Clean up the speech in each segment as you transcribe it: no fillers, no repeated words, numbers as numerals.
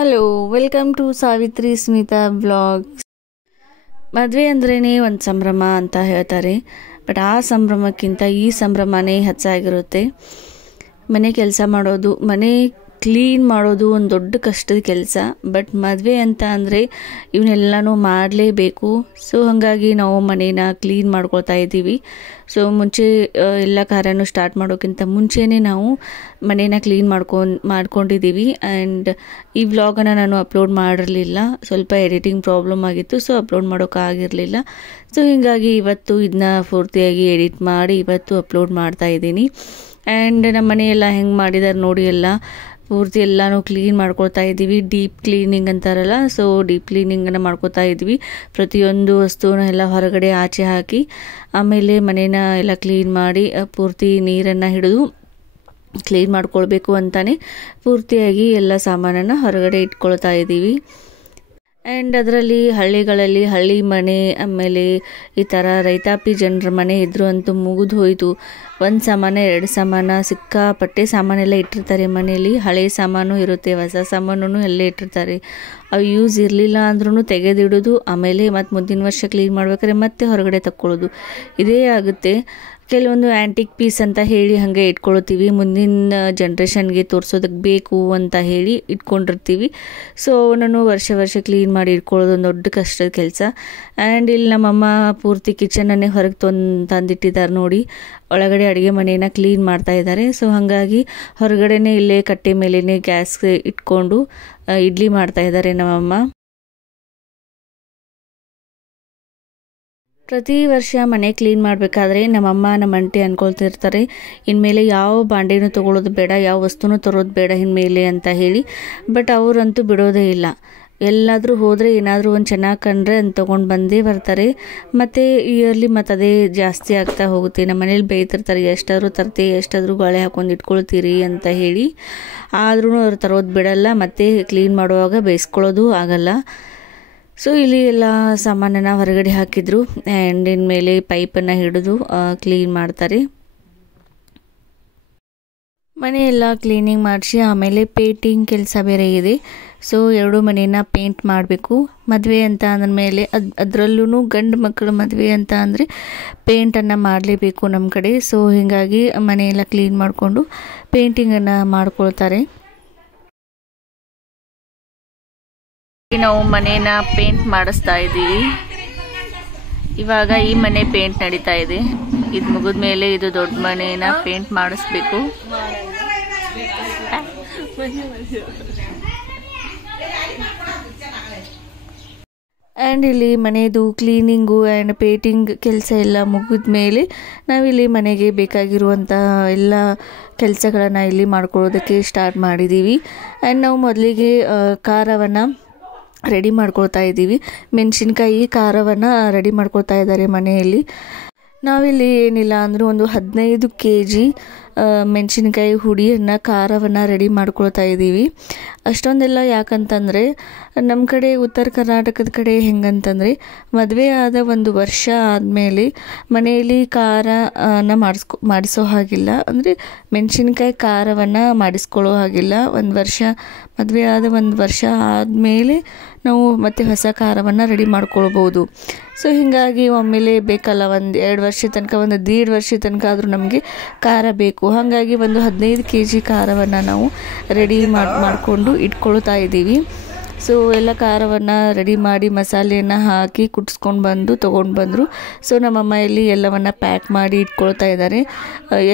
Hello, welcome to Savitri Smita blogs. ಮದುವೆ ಅಂದ್ರೇ ಒಂದು ಸಂಭ್ರಮ ಅಂತ ಹೇಳ್ತಾರೆ. ಬಟ್ ಆ ಸಂಭ್ರಮಕ್ಕಿಂತ ಈ ಸಂಭ್ರಮನೇ ಹೆಚ್ಚಾಗಿರುತ್ತೆ. ಮನೆ ಕೆಲಸ ಮಾಡೋದು, ಮನೆ ಕ್ಲೀನ್ ಮಾಡೋದು ಒಂದು ದೊಡ್ಡ ಕಷ್ಟದ ಕೆಲಸ. ಬಟ್ ಮದುವೆ ಅಂತ ಅಂದರೆ ಇವನ್ನೆಲ್ಲನೂ ಮಾಡಲೇಬೇಕು. ಸೊ ಹಾಗಾಗಿ ನಾವು ಮನೇನ ಕ್ಲೀನ್ ಮಾಡ್ಕೊಳ್ತಾ ಇದ್ದೀವಿ. ಸೊ ಮುಂಚೆ ಎಲ್ಲ ಕಾರ್ಯನೂ ಸ್ಟಾರ್ಟ್ ಮಾಡೋಕ್ಕಿಂತ ಮುಂಚೆನೇ ನಾವು ಮನೇನ ಕ್ಲೀನ್ ಮಾಡ್ಕೊಂಡಿದ್ದೀವಿ. ಆ್ಯಂಡ್ ಈ ವ್ಲಾಗನ್ನು ನಾನು ಅಪ್ಲೋಡ್ ಮಾಡಿರಲಿಲ್ಲ, ಸ್ವಲ್ಪ ಎಡಿಟಿಂಗ್ ಪ್ರಾಬ್ಲಮ್ ಆಗಿತ್ತು. ಸೊ ಅಪ್ಲೋಡ್ ಮಾಡೋಕ್ಕಾಗಿರಲಿಲ್ಲ. ಸೊ ಹೀಗಾಗಿ ಇವತ್ತು ಇದನ್ನ ಪೂರ್ತಿಯಾಗಿ ಎಡಿಟ್ ಮಾಡಿ ಇವತ್ತು ಅಪ್ಲೋಡ್ ಮಾಡ್ತಾ ಇದ್ದೀನಿ. ಆ್ಯಂಡ್ ನಮ್ಮ ಮನೆಯೆಲ್ಲ ಹೆಂಗೆ ಮಾಡಿದ್ದಾರೆ ನೋಡಿ, ಎಲ್ಲ ಪೂರ್ತಿ ಎಲ್ಲನೂ ಕ್ಲೀನ್ ಮಾಡ್ಕೊಳ್ತಾ ಇದ್ದೀವಿ. ಡೀಪ್ ಕ್ಲೀನಿಂಗ್ ಅಂತಾರಲ್ಲ, ಸೊ ಡೀಪ್ ಕ್ಲೀನಿಂಗನ್ನು ಮಾಡ್ಕೊತಾ ಇದ್ವಿ. ಪ್ರತಿಯೊಂದು ವಸ್ತುನ ಎಲ್ಲ ಹೊರಗಡೆ ಆಚೆ ಹಾಕಿ ಆಮೇಲೆ ಮನೇನ ಎಲ್ಲ ಕ್ಲೀನ್ ಮಾಡಿ ಪೂರ್ತಿ ನೀರನ್ನು ಹಿಡಿದು ಕ್ಲೀನ್ ಮಾಡ್ಕೊಳ್ಬೇಕು ಅಂತಾನೆ ಪೂರ್ತಿಯಾಗಿ ಎಲ್ಲ ಸಾಮಾನನ್ನು ಹೊರಗಡೆ ಇಟ್ಕೊಳ್ತಾ ಇದ್ದೀವಿ. ಆ್ಯಂಡ್ ಅದರಲ್ಲಿ ಹಳ್ಳಿಗಳಲ್ಲಿ ಹಳ್ಳಿ ಮನೆ, ಆಮೇಲೆ ಈ ಥರ ರೈತಾಪಿ ಜನರ ಮನೆ ಇದ್ರೂ ಅಂತೂ ಮುಗಿದು ಹೋಯಿತು. ಒಂದು ಸಾಮಾನ, ಎರಡು ಸಾಮಾನ, ಸಿಕ್ಕಾಪಟ್ಟೆ ಸಾಮಾನೆಲ್ಲ ಇಟ್ಟಿರ್ತಾರೆ ಮನೆಯಲ್ಲಿ. ಹಳೆ ಸಾಮಾನು ಇರುತ್ತೆ, ಹೊಸ ಸಾಮಾನು ಎಲ್ಲ ಇಟ್ಟಿರ್ತಾರೆ. ಅವು ಯೂಸ್ ಇರಲಿಲ್ಲ ಅಂದ್ರೂ ತೆಗೆದಿಡೋದು, ಆಮೇಲೆ ಮತ್ತು ಮುಂದಿನ ವರ್ಷ ಕ್ಲೀನ್ ಮಾಡ್ಬೇಕಾದ್ರೆ ಮತ್ತೆ ಹೊರಗಡೆ ತಕ್ಕೊಳ್ಳೋದು, ಇದೇ ಆಗುತ್ತೆ. ಕೆಲವೊಂದು ಆ್ಯಂಟಿಕ್ ಪೀಸ್ ಅಂತ ಹೇಳಿ ಹಾಗೆ ಇಟ್ಕೊಳ್ತೀವಿ, ಮುಂದಿನ ಜನ್ರೇಷನ್ಗೆ ತೋರಿಸೋದಕ್ಕೆ ಬೇಕು ಅಂತ ಹೇಳಿ ಇಟ್ಕೊಂಡಿರ್ತೀವಿ. ಸೊ ಅವನನ್ನು ವರ್ಷ ಕ್ಲೀನ್ ಮಾಡಿ ಇಟ್ಕೊಳ್ಳೋದು ಒಂದು ದೊಡ್ಡ ಕಷ್ಟದ ಕೆಲಸ. ಆ್ಯಂಡ್ ಇಲ್ಲಿ ನಮ್ಮಮ್ಮ ಪೂರ್ತಿ ಕಿಚನನ್ನೇ ಹೊರಗೆ ತಂದಿಟ್ಟಿದ್ದಾರೆ ನೋಡಿ. ಒಳಗಡೆ ಅಡುಗೆ ಮನೆಯನ್ನು ಕ್ಲೀನ್ ಮಾಡ್ತಾ ಇದ್ದಾರೆ. ಸೊ ಹಾಗಾಗಿ ಹೊರಗಡೆನೇ ಇಲ್ಲೇ ಕಟ್ಟೆ ಮೇಲೇ ಗ್ಯಾಸ್ಗೆ ಇಟ್ಕೊಂಡು ಇಡ್ಲಿ ಮಾಡ್ತಾ ಇದ್ದಾರೆ ನಮ್ಮಮ್ಮ. ಪ್ರತಿ ವರ್ಷ ಮನೆ ಕ್ಲೀನ್ ಮಾಡಬೇಕಾದ್ರೆ ನಮ್ಮಮ್ಮ ನಮ್ಮ ಅಂಟಿ ಅಂದ್ಕೊಳ್ತಿರ್ತಾರೆ, ಇನ್ಮೇಲೆ ಯಾವ ಬಾಂಡೆನೂ ತೊಗೊಳ್ಳೋದು ಬೇಡ, ಯಾವ ವಸ್ತುನೂ ತರೋದು ಬೇಡ ಇನ್ಮೇಲೆ ಅಂತ ಹೇಳಿ. ಬಟ್ ಅವರಂತೂ ಬಿಡೋದೇ ಇಲ್ಲ. ಎಲ್ಲಾದರೂ ಹೋದರೆ ಏನಾದರೂ ಒಂದು ಚೆನ್ನಾಗಿ ಕಂಡ್ರೆ ಅಂತ ತೊಗೊಂಡು ಬಂದೇ ಬರ್ತಾರೆ. ಮತ್ತು ಇಯರ್ಲಿ ಮತ್ತು ಅದೇ ಜಾಸ್ತಿ ಆಗ್ತಾ ಹೋಗುತ್ತೆ. ನಮ್ಮ ಮನೇಲಿ ಬೈತಿರ್ತಾರೆ, ಎಷ್ಟಾದರೂ ತರ್ತಿ, ಎಷ್ಟಾದರೂ ಗಾಳೆ ಹಾಕೊಂಡು ಇಟ್ಕೊಳ್ತೀರಿ ಅಂತ ಹೇಳಿ. ಆದ್ರೂ ಅವ್ರು ತರೋದು ಬಿಡಲ್ಲ, ಮತ್ತು ಕ್ಲೀನ್ ಮಾಡುವಾಗ ಬೇಯಿಸ್ಕೊಳ್ಳೋದು ಆಗಲ್ಲ. ಸೊ ಇಲ್ಲಿ ಎಲ್ಲ ಸಾಮಾನನ್ನು ಹೊರಗಡೆ ಹಾಕಿದ್ರು. ಆ್ಯಂಡ್ ಇನ್ಮೇಲೆ ಪೈಪನ್ನು ಹಿಡಿದು ಕ್ಲೀನ್ ಮಾಡ್ತಾರೆ. ಮನೆಯೆಲ್ಲ ಕ್ಲೀನಿಂಗ್ ಮಾಡಿಸಿ ಆಮೇಲೆ ಪೇಂಟಿಂಗ್ ಕೆಲಸ ಬೇರೆ ಇದೆ. ಸೊ ಎರಡು ಮನೆಯನ್ನ ಪೇಂಟ್ ಮಾಡಬೇಕು. ಮದುವೆ ಅಂತ ಅಂದಮೇಲೆ ಅದರಲ್ಲೂ ಗಂಡು ಮಕ್ಕಳ ಮದುವೆ ಅಂತ ಅಂದರೆ ಪೇಂಟನ್ನು ಮಾಡಲೇಬೇಕು ನಮ್ಮ ಕಡೆ. ಸೊ ಹೀಗಾಗಿ ಮನೆಯೆಲ್ಲ ಕ್ಲೀನ್ ಮಾಡಿಕೊಂಡು ಪೇಂಟಿಂಗನ್ನು ಮಾಡ್ಕೊಳ್ತಾರೆ. ನಾವು ಮನೇನ ಪೇಂಟ್ ಮಾಡಿಸ್ತಾ ಇದ್ದೀವಿ. ಇವಾಗ ಈ ಮನೆ ಪೇಂಟ್ ನಡೀತಾ ಇದೆ. ಇದು ಮುಗಿದ ಮೇಲೆ ಇದು ದೊಡ್ಡ ಮನೇನ ಪೇಂಟ್ ಮಾಡಿಸ್ಬೇಕು. ಆ್ಯಂಡ್ ಇಲ್ಲಿ ಮನೆಯದು ಕ್ಲೀನಿಂಗು ಆ್ಯಂಡ್ ಪೇಂಟಿಂಗ್ ಕೆಲಸ ಎಲ್ಲ ಮುಗಿದ ಮೇಲೆ ನಾವಿಲ್ಲಿ ಮನೆಗೆ ಬೇಕಾಗಿರುವಂಥ ಎಲ್ಲ ಕೆಲಸಗಳನ್ನು ಇಲ್ಲಿ ಮಾಡ್ಕೊಳ್ಳೋದಕ್ಕೆ ಸ್ಟಾರ್ಟ್ ಮಾಡಿದ್ದೀವಿ. ಆ್ಯಂಡ್ ನಾವು ಮೊದಲಿಗೆ ಖಾರವನ್ನು ರೆಡಿ ಮಾಡ್ಕೊಳ್ತಾ ಇದ್ದೀವಿ. ಮೆಣಸಿನ್ಕಾಯಿ ಖಾರವನ್ನು ರೆಡಿ ಮಾಡ್ಕೊಳ್ತಾ ಇದ್ದಾರೆ ಮನೆಯಲ್ಲಿ. ನಾವಿಲ್ಲಿ ಏನಿಲ್ಲ ಅಂದರೂ ಒಂದು 15 kg ಮೆಣಸಿನ್ಕಾಯಿ ಹುಡಿಯನ್ನು ಖಾರವನ್ನು ರೆಡಿ ಮಾಡ್ಕೊಳ್ತಾ ಇದ್ದೀವಿ. ಅಷ್ಟೊಂದೆಲ್ಲ ಯಾಕಂತಂದರೆ ನಮ್ಮ ಕಡೆ ಉತ್ತರ ಕರ್ನಾಟಕದ ಕಡೆ ಹೆಂಗಂತಂದರೆ ಮದುವೆ ಆದ ಒಂದು ವರ್ಷ ಆದಮೇಲೆ ಮನೆಯಲ್ಲಿ ಖಾರನ ಮಾಡಿಸೋ ಹಾಗಿಲ್ಲ, ಅಂದರೆ ಮೆಣಸಿನ್ಕಾಯಿ ಖಾರವನ್ನು ಮಾಡಿಸ್ಕೊಳ್ಳೋ ಹಾಗಿಲ್ಲ. ಮದುವೆ ಆದ ಒಂದು ವರ್ಷ ಆದಮೇಲೆ ನಾವು ಮತ್ತೆ ಹೊಸ ಖಾರವನ್ನು ರೆಡಿ ಮಾಡ್ಕೊಳ್ಬೋದು. ಸೊ ಹೀಗಾಗಿ ಒಮ್ಮೆಲೆ ಬೇಕಲ್ಲ, 1-2 ವರ್ಷ ತನಕ, 1.5 ವರ್ಷ ತನಕ ಆದರೂ ನಮಗೆ ಖಾರ ಬೇಕು. ಹಾಗಾಗಿ ಒಂದು 15 kg ಖಾರವನ್ನು ನಾವು ರೆಡಿ ಮಾಡಿಕೊಂಡು ಇಟ್ಕೊಳ್ತಾ ಇದ್ದೀವಿ. ಸೊ ಎಲ್ಲ ಖಾರವನ್ನು ರೆಡಿ ಮಾಡಿ ಮಸಾಲೆಯನ್ನು ಹಾಕಿ ಕುಟ್ಸ್ಕೊಂಡು ತೊಗೊಂಡು ಬಂದರು. ಸೊ ನಮ್ಮಮ್ಮ ಇಲ್ಲಿ ಎಲ್ಲವನ್ನು ಪ್ಯಾಕ್ ಮಾಡಿ ಇಟ್ಕೊಳ್ತಾ ಇದ್ದಾರೆ.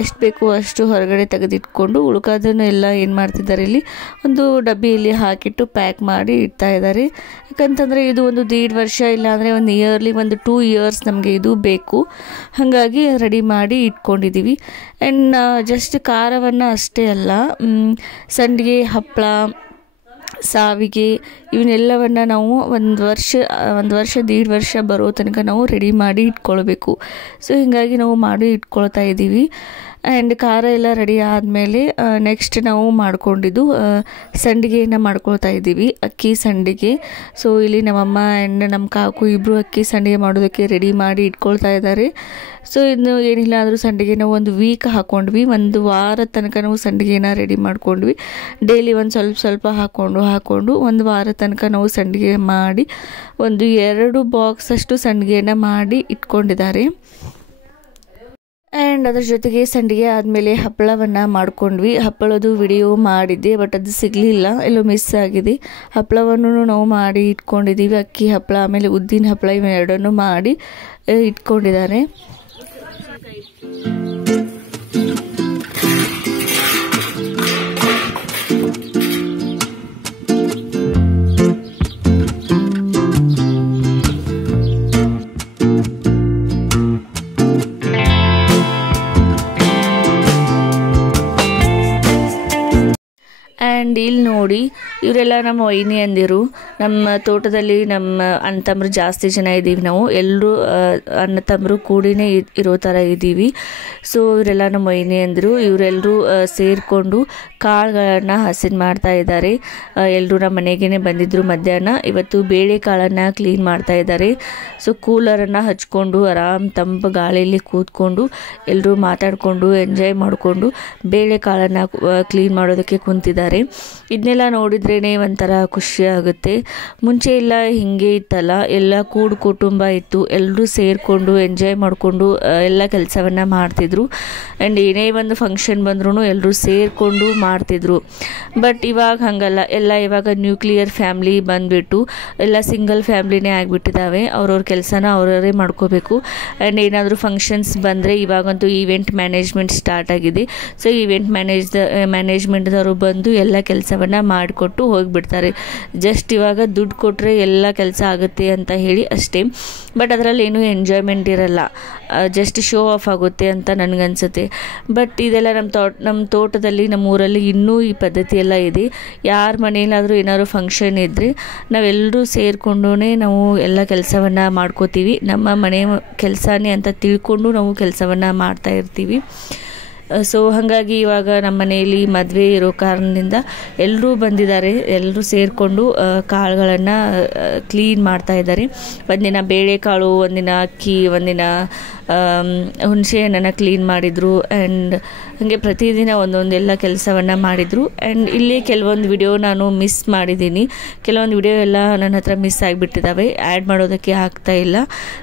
ಎಷ್ಟು ಬೇಕು ಅಷ್ಟು ಹೊರಗಡೆ ತೆಗೆದಿಟ್ಕೊಂಡು ಉಳ್ಕೋದನ್ನು ಎಲ್ಲ ಏನು ಮಾಡ್ತಿದ್ದಾರೆ, ಇಲ್ಲಿ ಒಂದು ಡಬ್ಬಿಯಲ್ಲಿ ಹಾಕಿಟ್ಟು ಪ್ಯಾಕ್ ಮಾಡಿ ಇಡ್ತಾ ಇದ್ದಾರೆ. ಯಾಕಂತಂದರೆ ಇದು ಒಂದು 1.5 ವರ್ಷ ಇಲ್ಲಾಂದರೆ ಒಂದು ಇಯರ್ಲಿ 2 years ನಮಗೆ ಇದು ಬೇಕು. ಹಾಗಾಗಿ ರೆಡಿ ಮಾಡಿ ಇಟ್ಕೊಂಡಿದ್ದೀವಿ. ಆ್ಯಂಡ್ ಜಸ್ಟ್ ಖಾರವನ್ನು ಅಷ್ಟೇ ಅಲ್ಲ, ಸಂಡಿಗೆ, ಹಪ್ಪಳ, ಸಾವಿಗೆ ಇವನ್ನೆಲ್ಲವನ್ನು ನಾವು ಒಂದು ವರ್ಷ 1.5 ವರ್ಷ ಬರೋ ತನಕ ನಾವು ರೆಡಿ ಮಾಡಿ ಇಟ್ಕೊಳ್ಬೇಕು. ಸೊ ಹೀಗಾಗಿ ನಾವು ಮಾಡಿ ಇಟ್ಕೊಳ್ತಾ ಇದ್ದೀವಿ. ಆ್ಯಂಡ್ ಖಾರ ಎಲ್ಲ ರೆಡಿ ಆದಮೇಲೆ ನೆಕ್ಸ್ಟ್ ನಾವು ಮಾಡ್ಕೊಂಡಿದ್ದು ಸಂಡಿಗೆಯನ್ನು ಮಾಡ್ಕೊಳ್ತಾ ಇದ್ದೀವಿ, ಅಕ್ಕಿ ಸಂಡಿಗೆ. ಸೊ ಇಲ್ಲಿ ನಮ್ಮಮ್ಮ ಆ್ಯಂಡ್ ನಮ್ಮ ಕಾಕು ಇಬ್ಬರು ಅಕ್ಕಿ ಸಂಡಿಗೆ ಮಾಡೋದಕ್ಕೆ ರೆಡಿ ಮಾಡಿ ಇಟ್ಕೊಳ್ತಾ ಇದ್ದಾರೆ. ಸೊ ಇನ್ನು ಏನಿಲ್ಲ ಅಂದರೂ ಸಂಡಿಗೆನ ಒಂದು ವೀಕ್ ಹಾಕ್ಕೊಂಡ್ವಿ, ಒಂದು ವಾರ ತನಕ ನಾವು ಸಂಡಿಗೆನ ರೆಡಿ ಮಾಡ್ಕೊಂಡ್ವಿ. ಡೈಲಿ ಒಂದು ಸ್ವಲ್ಪ ಹಾಕ್ಕೊಂಡು ಒಂದು ವಾರ ತನಕ ನಾವು ಸಂಡಿಗೆ ಮಾಡಿ ಒಂದು 2 ಬಾಕ್ಸ್ ಅಷ್ಟು ಸಂಡಿಗೆಯನ್ನು ಮಾಡಿ ಇಟ್ಕೊಂಡಿದ್ದಾರೆ. ಆ್ಯಂಡ್ ಅದ್ರ ಜೊತೆಗೆ ಸಂಡಿಗೆ ಆದಮೇಲೆ ಹಪ್ಪಳವನ್ನು ಮಾಡ್ಕೊಂಡ್ವಿ. ಹಪ್ಪಳದು ವಿಡಿಯೋ ಮಾಡಿದ್ದೆ, ಬಟ್ ಅದು ಸಿಗಲಿಲ್ಲ, ಎಲ್ಲೋ ಮಿಸ್ ಆಗಿದೆ. ಹಪ್ಪಳವನ್ನು ನಾವು ಮಾಡಿ ಇಟ್ಕೊಂಡಿದ್ದೀವಿ, ಅಕ್ಕಿ ಹಪ್ಪಳ ಆಮೇಲೆ ಉದ್ದಿನ ಹಪ್ಪಳ ಇವೆರಡನ್ನು ಮಾಡಿ ಇಟ್ಕೊಂಡಿದ್ದಾರೆ. ಆ್ಯಂಡ್ ಇಲ್ಲಿ ನೋಡಿ ಇವರೆಲ್ಲ ನಮ್ಮ ವೈನಿ ಅಂದಿರು. ನಮ್ಮ ತೋಟದಲ್ಲಿ ನಮ್ಮ ಅಣ್ಣ ತಮ್ಮರು ಜಾಸ್ತಿ ಜನ ಇದ್ದೀವಿ, ನಾವು ಎಲ್ಲರೂ ಅಣ್ಣ ತಮ್ಮರು ಕೂಡಿನೇ ಇರೋ ಥರ ಇದ್ದೀವಿ. ಸೊ ಇವರೆಲ್ಲ ನಮ್ಮ ವೈನಿ ಅಂದರು. ಇವರೆಲ್ಲರೂ ಸೇರಿಕೊಂಡು ಕಾಳುಗಳನ್ನು ಹಸಿರು ಮಾಡ್ತಾ ಇದ್ದಾರೆ. ಎಲ್ಲರೂ ನಮ್ಮ ಮನೆಗೇ ಬಂದಿದ್ದರು ಮಧ್ಯಾಹ್ನ. ಇವತ್ತು ಬೇಳೆಕಾಳನ್ನು ಕ್ಲೀನ್ ಮಾಡ್ತಾ ಇದ್ದಾರೆ. ಸೊ ಕೂಲರನ್ನು ಹಚ್ಕೊಂಡು ಆರಾಮ್ ತಂಪು ಗಾಳಿಯಲ್ಲಿ ಕೂತ್ಕೊಂಡು ಎಲ್ಲರೂ ಮಾತಾಡಿಕೊಂಡು ಎಂಜಾಯ್ ಮಾಡಿಕೊಂಡು ಬೇಳೆಕಾಳನ್ನು ಕ್ಲೀನ್ ಮಾಡೋದಕ್ಕೆ ಕುಂತಿದ್ದಾರೆ. ಇದನ್ನೆಲ್ಲ ನೋಡಿದ್ರೇ ಒಂಥರ ಖುಷಿ ಆಗುತ್ತೆ. ಮುಂಚೆ ಎಲ್ಲ ಹಿಂಗೆ ಇತ್ತಲ್ಲ, ಎಲ್ಲ ಕೂಡು ಕುಟುಂಬ ಇತ್ತು, ಎಲ್ಲರೂ ಸೇರಿಕೊಂಡು ಎಂಜಾಯ್ ಮಾಡಿಕೊಂಡು ಎಲ್ಲ ಕೆಲಸವನ್ನು ಮಾಡ್ತಿದ್ರು. ಆ್ಯಂಡ್ ಏನೇ ಒಂದು ಫಂಕ್ಷನ್ ಬಂದ್ರೂ ಎಲ್ಲರೂ ಸೇರಿಕೊಂಡು ಮಾಡ್ತಿದ್ರು. ಬಟ್ ಇವಾಗ ಹಾಗಲ್ಲ, ಎಲ್ಲ ಇವಾಗ ನ್ಯೂಕ್ಲಿಯರ್ ಫ್ಯಾಮ್ಲಿ ಬಂದುಬಿಟ್ಟು ಎಲ್ಲ ಸಿಂಗಲ್ ಫ್ಯಾಮ್ಲಿನೇ ಆಗಿಬಿಟ್ಟಿದ್ದಾವೆ. ಅವ್ರವ್ರ ಕೆಲಸನ ಅವರವರೇ ಮಾಡ್ಕೋಬೇಕು. ಆ್ಯಂಡ್ ಏನಾದರೂ ಫಂಕ್ಷನ್ಸ್ ಬಂದರೆ ಇವಾಗಂತೂ ಈವೆಂಟ್ ಮ್ಯಾನೇಜ್ಮೆಂಟ್ ಸ್ಟಾರ್ಟ್ ಆಗಿದೆ. ಸೊ ಈವೆಂಟ್ ಮ್ಯಾನೇಜ್ಮೆಂಟ್ದವರು ಬಂದು ಎಲ್ಲ ಕೆಲಸವನ್ನು ಮಾಡಿಕೊಟ್ಟು ಹೋಗಿಬಿಡ್ತಾರೆ. ಜಸ್ಟ್ ಇವಾಗ ದುಡ್ಡು ಕೊಟ್ಟರೆ ಎಲ್ಲ ಕೆಲಸ ಆಗುತ್ತೆ ಅಂತ ಹೇಳಿ ಅಷ್ಟೇ. ಬಟ್ ಅದರಲ್ಲಿ ಏನೂ ಎಂಜಾಯ್ಮೆಂಟ್ ಇರಲ್ಲ, ಜಸ್ಟ್ ಶೋ ಆಫ್ ಆಗುತ್ತೆ ಅಂತ ನನಗನ್ಸುತ್ತೆ. ಬಟ್ ಇದೆಲ್ಲ ನಮ್ಮ ತೋಟದಲ್ಲಿ ನಮ್ಮ ಊರಲ್ಲಿ ಇನ್ನೂ ಈ ಪದ್ಧತಿ ಎಲ್ಲ ಇದೆ. ಯಾರ ಮನೆಯಲ್ಲಾದರೂ ಏನಾದರೂ ಫಂಕ್ಷನ್ ಇದ್ದರೆ ನಾವೆಲ್ಲರೂ ಸೇರಿಕೊಂಡು ನಾವು ಎಲ್ಲ ಕೆಲಸವನ್ನು ಮಾಡ್ಕೋತೀವಿ. ನಮ್ಮ ಮನೆ ಕೆಲಸನೇ ಅಂತ ತಿಳ್ಕೊಂಡು ನಾವು ಕೆಲಸವನ್ನು ಮಾಡ್ತಾ ಇರ್ತೀವಿ. ಸೊ ಹಾಗಾಗಿ ಇವಾಗ ನಮ್ಮ ಮನೆಯಲ್ಲಿ ಮದುವೆ ಇರೋ ಕಾರಣದಿಂದ ಎಲ್ಲರೂ ಬಂದಿದ್ದಾರೆ. ಎಲ್ಲರೂ ಸೇರಿಕೊಂಡು ಕಾಳುಗಳನ್ನು ಕ್ಲೀನ್ ಮಾಡ್ತಾ ಇದ್ದಾರೆ. ಒಂದಿನ ಬೇಳೆಕಾಳು, ಒಂದಿನ ಅಕ್ಕಿ, ಒಂದಿನ ಹುಣಸೆ ಹಣ್ಣನ್ನು ಕ್ಲೀನ್ ಮಾಡಿದರು. ಆ್ಯಂಡ್ ಹಾಗೆ ಪ್ರತಿದಿನ ಒಂದೊಂದೆಲ್ಲ ಕೆಲಸವನ್ನು ಮಾಡಿದರು. ಆ್ಯಂಡ್ ಇಲ್ಲಿ ಕೆಲವೊಂದು ವಿಡಿಯೋ ನಾನು ಮಿಸ್ ಮಾಡಿದ್ದೀನಿ. ಕೆಲವೊಂದು ವಿಡಿಯೋ ಎಲ್ಲ ನನ್ನ ಹತ್ರ ಮಿಸ್ ಆಗಿಬಿಟ್ಟಿದ್ದಾವೆ, ಆ್ಯಡ್ ಮಾಡೋದಕ್ಕೆ ಆಗ್ತಾಯಿಲ್ಲ.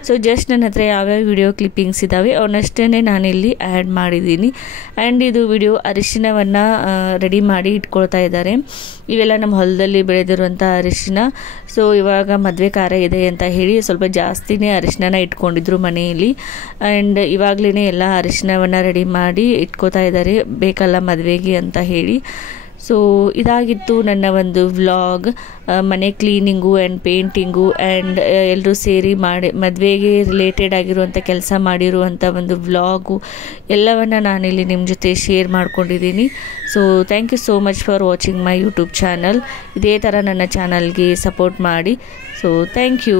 ಸೊ ಜಸ್ಟ್ ನನ್ನ ಹತ್ರ ಯಾವ್ಯಾವ ವಿಡಿಯೋ ಕ್ಲಿಪ್ಪಿಂಗ್ಸ್ ಇದ್ದಾವೆ ಅವನ್ನಷ್ಟೇ ನಾನಿಲ್ಲಿ ಆ್ಯಡ್ ಮಾಡಿದ್ದೀನಿ. ಆ್ಯಂಡ್ ಇದು ವಿಡಿಯೋ ಅರಿಶಿನವನ್ನು ರೆಡಿ ಮಾಡಿ ಇಟ್ಕೊಳ್ತಾ ಇದ್ದಾರೆ. ಇವೆಲ್ಲ ನಮ್ಮ ಹೊಲದಲ್ಲಿ ಬೆಳೆದಿರುವಂಥ ಅರಿಶಿನ. ಸೊ ಇವಾಗ ಮದುವೆ ಕಾರ್ಯ ಇದೆ ಅಂತ ಹೇಳಿ ಸ್ವಲ್ಪ ಜಾಸ್ತಿನೇ ಅರಿಶಿನ ಇಟ್ಕೊಂಡಿದ್ರು ಮನೆಯಲ್ಲಿ. ಆ್ಯಂಡ್ ಇವಾಗಲೇ ಎಲ್ಲ ಅರಿಶಿನವನ್ನು ರೆಡಿ ಮಾಡಿ ಇಟ್ಕೋತಾ ಇದ್ದಾರೆ, ಬೇಕಲ್ಲ ಮದುವೆಗೆ ಅಂತ ಹೇಳಿ. ಸೊ ಇದಾಗಿತ್ತು ನನ್ನ ಒಂದು ವ್ಲಾಗ್, ಮನೆ ಕ್ಲೀನಿಂಗು ಆ್ಯಂಡ್ ಪೇಂಟಿಂಗು ಆ್ಯಂಡ್ ಎಲ್ಲರೂ ಸೇರಿ ಮಾಡಿ ಮದುವೆಗೆ ರಿಲೇಟೆಡ್ ಆಗಿರುವಂಥ ಕೆಲಸ ಮಾಡಿರುವಂಥ ಒಂದು ವ್ಲಾಗು ಎಲ್ಲವನ್ನು ನಾನಿಲ್ಲಿ ನಿಮ್ಮ ಜೊತೆ ಶೇರ್ ಮಾಡ್ಕೊಂಡಿದ್ದೀನಿ. So thank you so much for watching my YouTube channel. ಇದೇ ಥರ ನನ್ನ ಚಾನಲ್ಗೆ ಸಪೋರ್ಟ್ ಮಾಡಿ. So thank you.